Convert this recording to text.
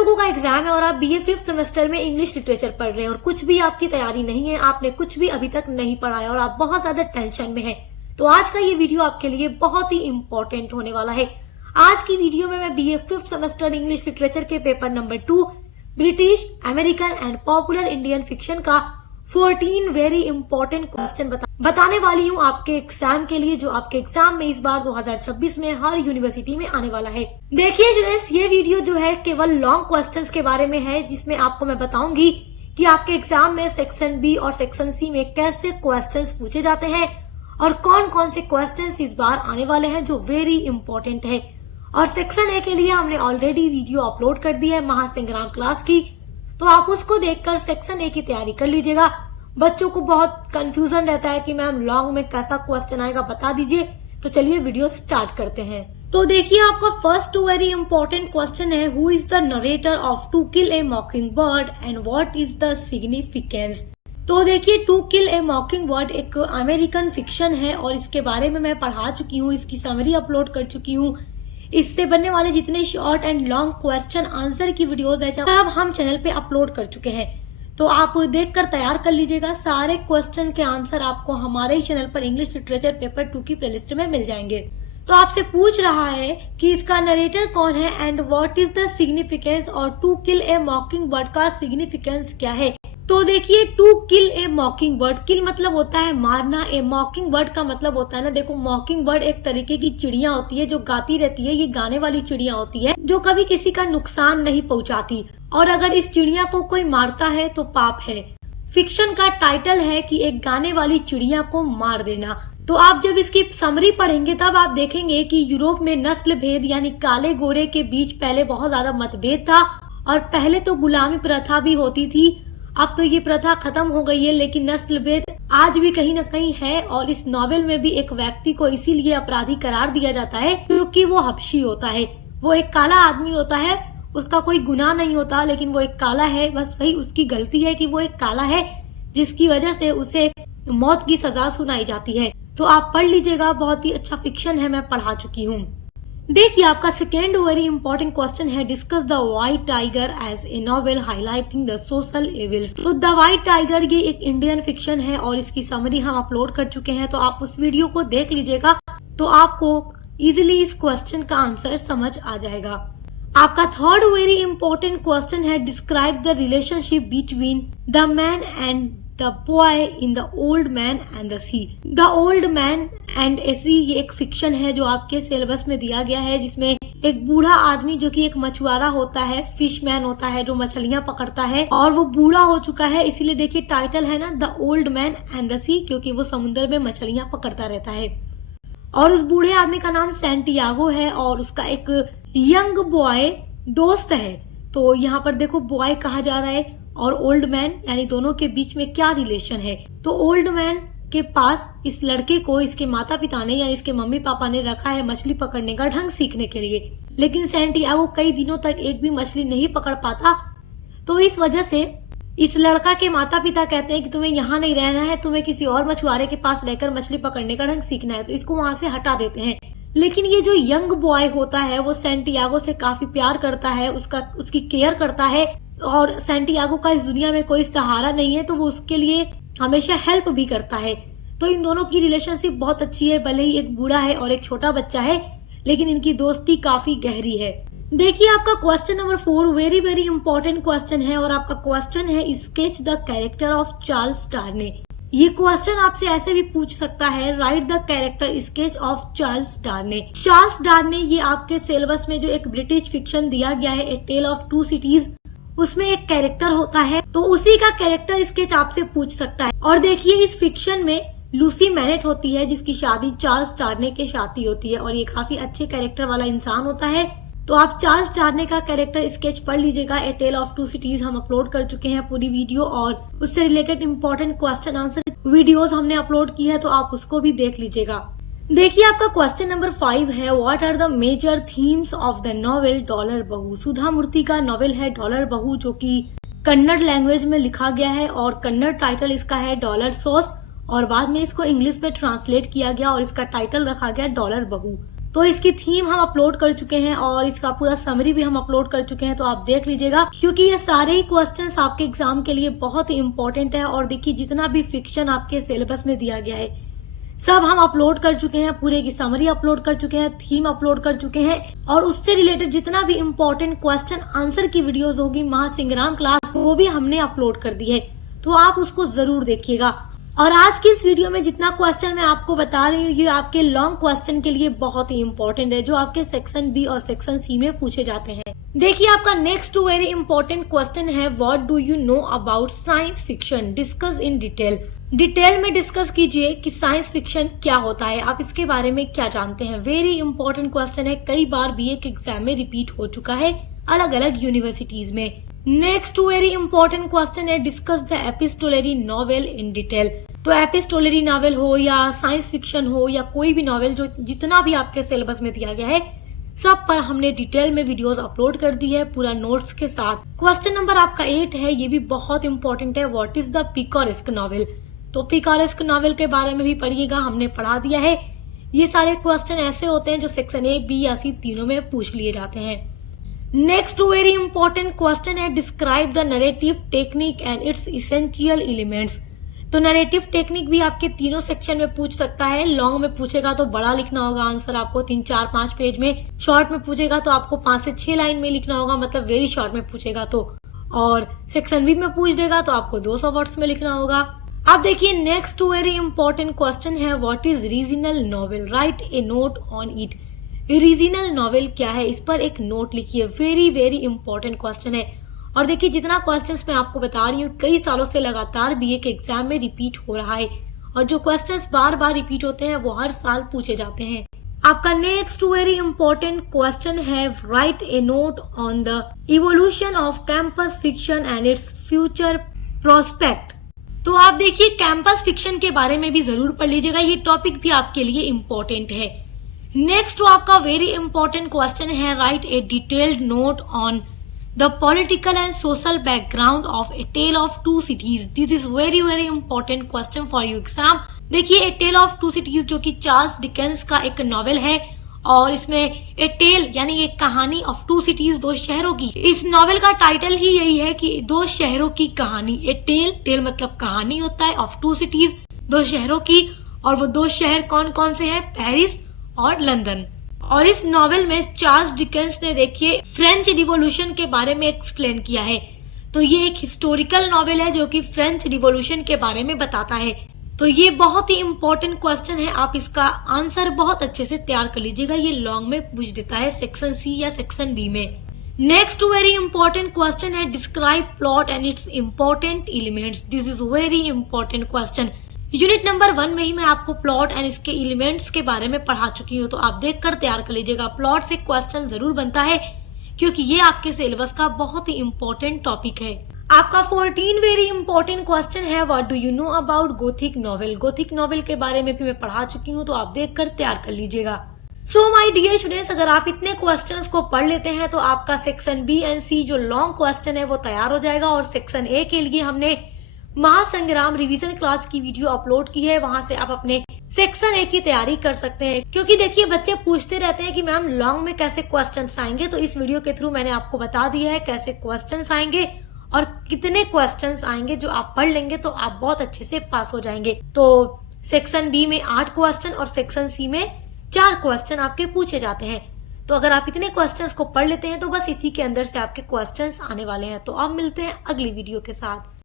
लोगों का एग्जाम है और आप बीए 5th सेमेस्टर में इंग्लिश लिटरेचर पढ़ रहे हैं और कुछ भी आपकी तैयारी नहीं है, आपने कुछ भी अभी तक नहीं पढ़ा है और आप बहुत ज्यादा टेंशन में हैं, तो आज का ये वीडियो आपके लिए बहुत ही इम्पोर्टेंट होने वाला है। आज की वीडियो में मैं BA 5th semester English literature के paper number 2 British, American and popular Indian fiction का 14 वेरी इंपॉर्टेंट क्वेश्चन बताने वाली हूँ आपके एग्जाम के लिए, जो आपके एग्जाम में इस बार 2026 में हर यूनिवर्सिटी में आने वाला है। देखिए स्टूडेंट्स, ये वीडियो जो है केवल लॉन्ग क्वेश्चंस के बारे में है, जिसमें आपको मैं बताऊंगी कि आपके एग्जाम में सेक्शन बी और सेक्शन सी में कैसे क्वेश्चंस पूछे जाते हैं और कौन कौन से क्वेश्चंस इस बार आने वाले हैं जो वेरी इंपॉर्टेंट है। और सेक्शन ए के लिए हमने ऑलरेडी वीडियो अपलोड कर दी है महासंग्राम क्लास की, तो आप उसको देखकर सेक्शन ए की तैयारी कर लीजिएगा। बच्चों को बहुत कंफ्यूजन रहता है कि मैम लॉन्ग में कैसा क्वेश्चन आएगा, बता दीजिए। तो चलिए वीडियो स्टार्ट करते हैं। तो देखिए आपका फर्स्ट वेरी इंपॉर्टेंट क्वेश्चन है, who is the narrator of to kill a mockingbird and what is the significance. तो देखिए to kill a mockingbird एक अमेरिकन फिक्शन है और इसके बारे में मैं पढ़ा चुकी हूँ, इसकी समरी अपलोड कर चुकी हूँ। इससे बनने वाले जितने short and long question answer की वीडियोस है सब हम चैनल पे अपलोड कर चुके हैं, तो आप देखकर तैयार कर लीजिएगा। सारे क्वेश्चन के आंसर आपको हमारे ही चैनल पर इंग्लिश लिटरेचर पेपर 2 की प्लेलिस्ट में मिल जाएंगे। तो आपसे पूछ रहा है कि इसका नरेटर कौन है and what is the significance, और to kill a mockingbird का सिग्निफिकेंस क्या है। तो देखिए टू किल ए मॉकिंग बर्ड, किल मतलब होता है मारना, ए मॉकिंग बर्ड का मतलब होता है ना, देखो मॉकिंग बर्ड एक तरीके की चिड़िया होती है जो गाती रहती है, ये गाने वाली चिड़िया होती है जो कभी किसी का नुकसान नहीं पहुंचाती, और अगर इस चिड़िया को कोई मारता है तो पाप है। फिक्शन का टाइटल है कि एक गाने वाली चिड़िया को मार देना। तो आप जब इसकी समरी पढ़ेंगे तब आप देखेंगे कि यूरोप में नस्ल भेद यानी काले गोरे के बीच पहले बहुत ज्यादा मतभेद था, और पहले तो गुलामी प्रथा भी होती थी, अब तो ये प्रथा खत्म हो गई है, लेकिन नस्ल भेद आज भी कहीं न कहीं है। और इस नॉवेल में भी एक व्यक्ति को इसीलिए अपराधी करार दिया जाता है क्योंकि वो हबशी होता है, वो एक काला आदमी होता है, उसका कोई गुनाह नहीं होता, लेकिन वो एक काला है, बस वही उसकी गलती है कि वो एक काला है, जिसकी वजह से उसे मौत की सजा सुनाई जाती है। तो आप पढ़ लीजिएगा, बहुत ही अच्छा फिक्शन है, मैं पढ़ा चुकी हूँ। देखिए आपका सेकेंड वेरी इंपॉर्टेंट क्वेश्चन है, discuss the white tiger as a novel highlighting the social evils. तो द व्हाइट टाइगर ये एक इंडियन फिक्शन है और इसकी समरी हम अपलोड कर चुके हैं, तो आप उस वीडियो को देख लीजिएगा, तो आपको इजिली इस क्वेश्चन का आंसर समझ आ जाएगा। आपका थर्ड वेरी इंपॉर्टेंट क्वेश्चन है, describe the relationship between the man and the boy in the old man and the sea. The old man and a sea ये एक फिक्शन है जो आपके सिलेबस में दिया गया है, जिसमें एक बूढ़ा आदमी जो कि एक मछुआरा होता है, फिशमैन होता है, जो मछलियां पकड़ता है, और वो बूढ़ा हो चुका है, इसीलिए देखिए टाइटल है ना the old man and the sea, क्योंकि वो समुद्र में मछलियां पकड़ता रहता है। और उस बूढ़े आदमी का नाम सैंटियागो है और उसका एक यंग बॉय दोस्त है। तो यहाँ पर देखो बॉय कहा जा रहा है और ओल्ड मैन, यानी दोनों के बीच में क्या रिलेशन है। तो ओल्ड मैन के पास इस लड़के को इसके माता पिता ने यानी इसके मम्मी पापा ने रखा है मछली पकड़ने का ढंग सीखने के लिए, लेकिन सैंटियागो कई दिनों तक एक भी मछली नहीं पकड़ पाता। तो इस वजह से इस लड़का के माता पिता कहते हैं कि तुम्हें यहाँ नहीं रहना है, तुम्हें किसी और मछुआरे के पास रहकर मछली पकड़ने का ढंग सीखना है, तो इसको वहां से हटा देते हैं। लेकिन ये जो यंग बॉय होता है वो सैंटियागो से काफी प्यार करता है, उसकी केयर करता है, और सैंटियागो का इस दुनिया में कोई सहारा नहीं है, तो वो उसके लिए हमेशा हेल्प भी करता है। तो इन दोनों की रिलेशनशिप बहुत अच्छी है, भले ही एक बूढ़ा है और एक छोटा बच्चा है, लेकिन इनकी दोस्ती काफी गहरी है। देखिए आपका question number 4 very very important question है और आपका क्वेश्चन है, sketch the character of Charles Darnay. ये क्वेश्चन आपसे ऐसे भी पूछ सकता है, write the character sketch of Charles Darnay. Charles Darnay ये आपके सिलेबस में जो एक ब्रिटिश फिक्शन दिया गया है, ए टेल ऑफ टू सिटीज, उसमें एक कैरेक्टर होता है, तो उसी का कैरेक्टर स्केच आपसे पूछ सकता है। और देखिए इस फिक्शन में लूसी मैनेट होती है, जिसकी शादी चार्ल्स डार्ने के साथ होती है, और ये काफी अच्छे कैरेक्टर वाला इंसान होता है। तो आप चार्ल्स डार्ने का कैरेक्टर स्केच पढ़ लीजिएगा, ए टेल ऑफ टू सिटीज हम अपलोड कर चुके हैं पूरी वीडियो, और उससे related important question answer videos हमने अपलोड की है, तो आप उसको भी देख लीजिएगा। देखिए आपका क्वेश्चन नंबर 5 है, what are the major themes of the novel dollar Bahu. Sudha मूर्ति का नॉवेल है डॉलर बहू, जो कि कन्नड़ लैंग्वेज में लिखा गया है, और कन्नड़ टाइटल इसका है डॉलर सॉस, और बाद में इसको इंग्लिश में ट्रांसलेट किया गया और इसका टाइटल रखा गया डॉलर बहू। तो इसकी थीम हम अपलोड कर चुके हैं और इसका पूरा समरी भी हम अपलोड कर चुके हैं, तो आप देख लीजिएगा, क्योंकि ये सारे ही क्वेश्चंस आपके एग्जाम के लिए बहुत ही इंपॉर्टेंट है। और देखिए जितना भी फिक्शन आपके सिलेबस में दिया गया है सब हम अपलोड कर चुके हैं, पूरे की समरी अपलोड कर चुके हैं, थीम अपलोड कर चुके हैं, और उससे रिलेटेड जितना भी इम्पोर्टेंट क्वेश्चन आंसर की वीडियोस होगी महासंग्राम क्लास, वो भी हमने अपलोड कर दी है, तो आप उसको जरूर देखिएगा। और आज की इस वीडियो में जितना क्वेश्चन मैं आपको बता रही हूँ ये आपके लॉन्ग क्वेश्चन के लिए बहुत ही इम्पोर्टेंट है, जो आपके सेक्शन बी और सेक्शन सी में पूछे जाते हैं। देखिए आपका नेक्स्ट वेरी इंपॉर्टेंट क्वेश्चन है, what do you know about science fiction, discuss in detail में डिस्कस कीजिए कि साइंस फिक्शन क्या होता है, आप इसके बारे में क्या जानते हैं। वेरी इंपॉर्टेंट क्वेश्चन है, कई बार बीए के एग्जाम में रिपीट हो चुका है अलग अलग यूनिवर्सिटीज में। नेक्स्ट वेरी इंपॉर्टेंट क्वेश्चन है, discuss the epistolary novel in detail. तो एपिस्टोलरी नॉवेल हो या साइंस फिक्शन हो या कोई भी नॉवेल, जो जितना भी आपके सिलेबस में दिया गया है सब पर हमने डिटेल में वीडियोस अपलोड कर दी है पूरा नोट्स के साथ। क्वेश्चन नंबर आपका 8 है, ये भी बहुत इंपॉर्टेंट है, what is the picaresque novel. तो पिकारेस्क नॉवेल के बारे में भी पढ़िएगा, हमने पढ़ा दिया है। ये सारे क्वेश्चन ऐसे होते हैं जो सेक्शन ए, बी या सी तीनों में पूछ लिए जाते हैं। नेक्स्ट वेरी इंपॉर्टेंट क्वेश्चन है, describe the narrative technique and it's essential elements. तो नरेटिव टेक्निक भी आपके तीनों सेक्शन में पूछ सकता है। लॉन्ग में पूछेगा तो बड़ा लिखना होगा आंसर आपको 3, 4, 5 पेज में, शॉर्ट में पूछेगा तो आपको 5 से 6 लाइन में लिखना होगा, मतलब वेरी शॉर्ट में पूछेगा तो, और सेक्शन बी में पूछ देगा तो आपको 200 वर्ड्स में लिखना होगा। अब देखिए नेक्स्ट वेरी इंपॉर्टेंट क्वेश्चन है, what is regional novel, right A note on it. Regional novel क्या है, इस पर एक नोट लिखिए, वेरी वेरी इंपॉर्टेंट क्वेश्चन है। और देखिए जितना क्वेश्चंस मैं आपको बता रही हूँ कई सालों से लगातार बीए के एग्जाम में रिपीट हो रहा है, और जो क्वेश्चंस बार बार रिपीट होते हैं वो हर साल पूछे जाते हैं। आपका नेक्स्ट वेरी इंपॉर्टेंट क्वेश्चन है, write A note on the evolution off campus fiction and its future prospect. तो आप देखिए कैंपस फिक्शन के बारे में भी जरूर पढ़ लीजिएगा, ये टॉपिक भी आपके लिए इम्पोर्टेंट है। नेक्स्ट आपका वेरी इंपॉर्टेंट क्वेश्चन है, write a detailed note on the political and social background of a tale of two cities. This is very very important question for you exam. देखिए a tale of two cities जो कि Charles Dickens का एक novel है, और इसमें ए tell यानी एक कहानी ऑफ टू सिटीज, दो शहरों की। इस नॉवेल का टाइटल ही यही है कि दो शहरों की कहानी। ए टेल मतलब कहानी होता है, ऑफ टू सिटीज दो शहरों की, और वो दो शहर कौन कौन से हैं, पेरिस और लंदन। और इस नॉवेल में चार्ल्स डिकेंस ने देखिए फ्रेंच रिवॉल्यूशन के बारे में एक्सप्लेन किया है। तो ये एक हिस्टोरिकल नॉवेल है जो कि फ्रेंच रिवॉल्यूशन के बारे में बताता है। तो ये बहुत ही इंपॉर्टेंट क्वेश्चन है, आप इसका आंसर बहुत अच्छे से तैयार कर लीजिएगा, ये लॉन्ग में पूछ देता है सेक्शन सी या सेक्शन बी में। नेक्स्ट वेरी इंपॉर्टेंट क्वेश्चन है, describe plot and it's important elements. This is very important question. Unit number 1 में ही मैं आपको प्लॉट एंड इसके एलिमेंट्स के बारे में पढ़ा चुकी हूँ, तो आप देखकर तैयार कर लीजिएगा। प्लॉट से क्वेश्चन जरूर बनता है क्योंकि ये आपके सिलेबस का बहुत ही इंपॉर्टेंट टॉपिक है। आपका 14 वेरी इंपॉर्टेंट क्वेश्चन है, what do you know about Gothic novel. Gothic novel के बारे में भी मैं पढ़ा चुकी हूँ, तो आप देखकर तैयार कर लीजिएगा। सो माय डियर स्टूडेंट्स, अगर आप इतने क्वेश्चंस को पढ़ लेते हैं तो आपका सेक्शन बी एंड सी जो लॉन्ग क्वेश्चन है वो तैयार हो जाएगा। और सेक्शन ए के लिए हमने महासंग्राम रिवीजन क्लास की वीडियो अपलोड की है, वहां से आप अपने सेक्शन ए की तैयारी कर सकते हैं। क्योंकि देखिए बच्चे पूछते रहते हैं कि मैम लॉन्ग में कैसे क्वेश्चंस आएंगे, तो इस वीडियो के थ्रू मैंने आपको बता दिया है कैसे क्वेश्चंस आएंगे और कितने क्वेश्चंस आएंगे, जो आप पढ़ लेंगे तो आप बहुत अच्छे से पास हो जाएंगे। तो सेक्शन बी में 8 क्वेश्चन और सेक्शन सी में 4 क्वेश्चन आपके पूछे जाते हैं। तो अगर आप इतने क्वेश्चंस को पढ़ लेते हैं तो बस इसी के अंदर से आपके क्वेश्चंस आने वाले हैं। तो अब मिलते हैं अगली वीडियो के साथ।